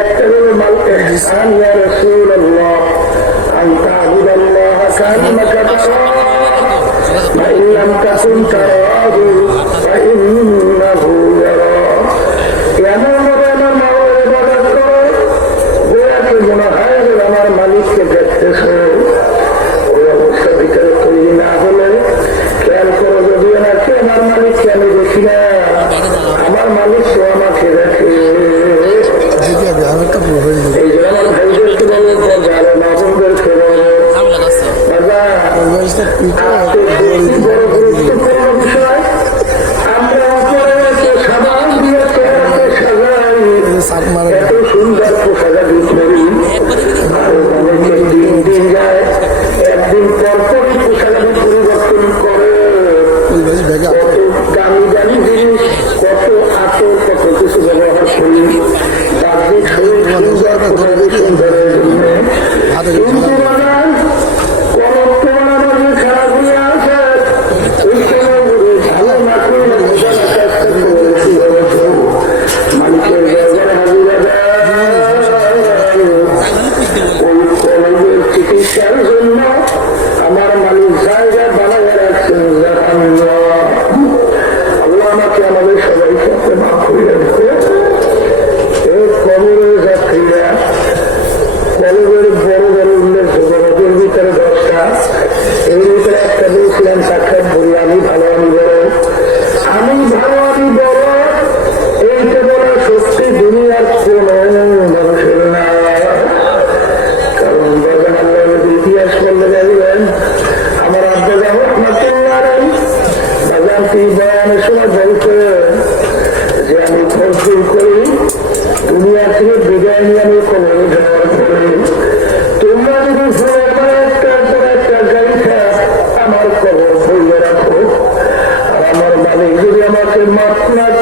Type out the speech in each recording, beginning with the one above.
يحترم الإحسان يا رسول الله أن تعبد الله كأنك تراه فإن لم تكن تراه فإنه বলছে যে আমি ফসল করি দুনিয়া থেকে বিদায় নিয়ে আমি কবরে যাওয়ার পরে তোমরা আমার মালিক যদি আমাকে মাত না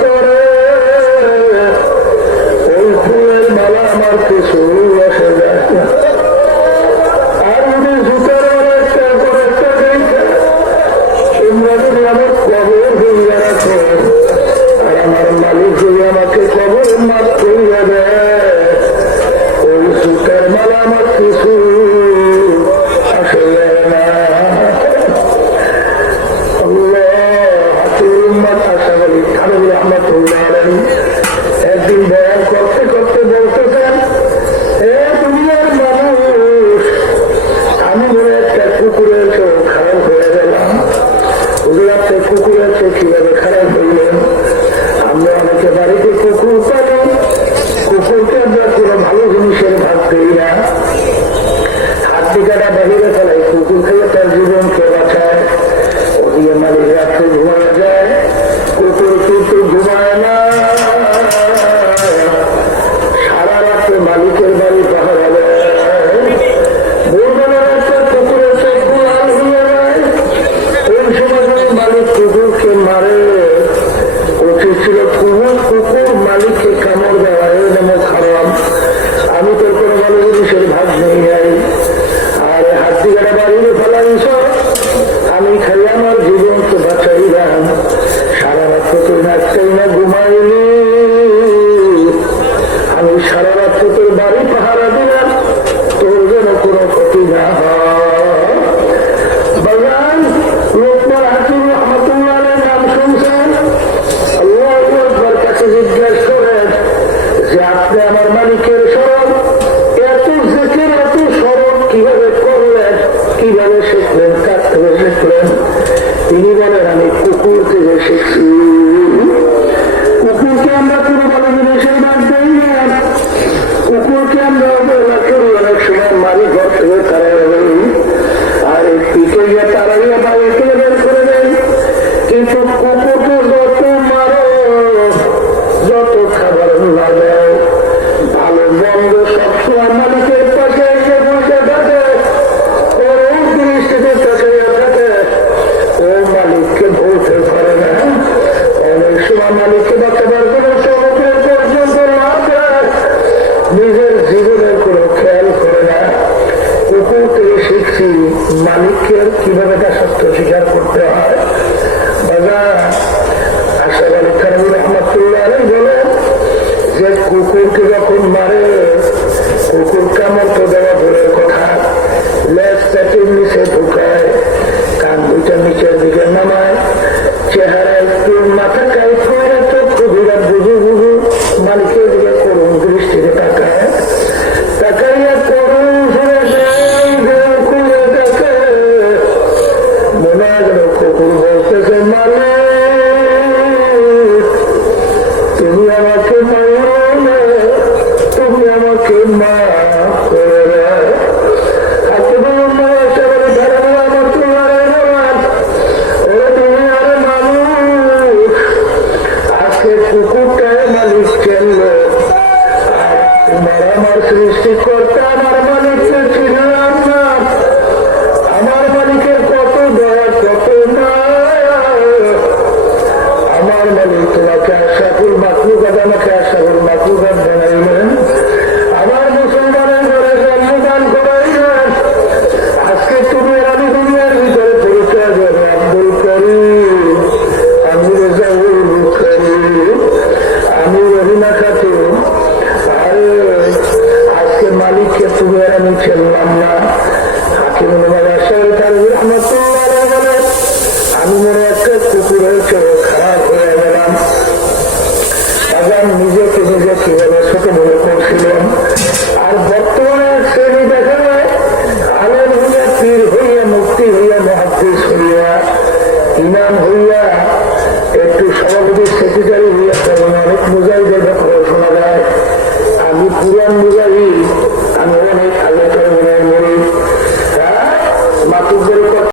করেছিলেন তিনি বলেন আমি কুকুরকে যে হইয়া একটু সভাপতি সেক্রেটারি হইয়া অনেক মুজাহিদের ব্যাপারে শোনা যায়। আমি পুরান মুজাহিদ।